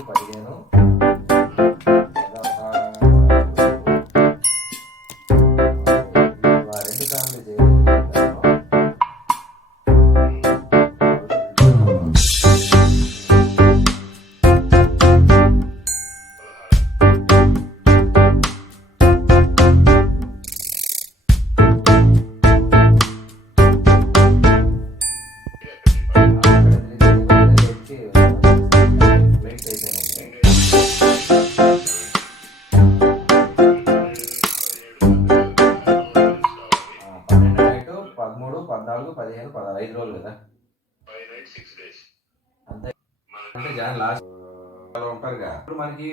15 రెండు family night 13, 14, 15, 5 రోజులు కదా. అంతే అంటే జనం లాస్ట్ ఉంటారుగా ఇప్పుడు మనకి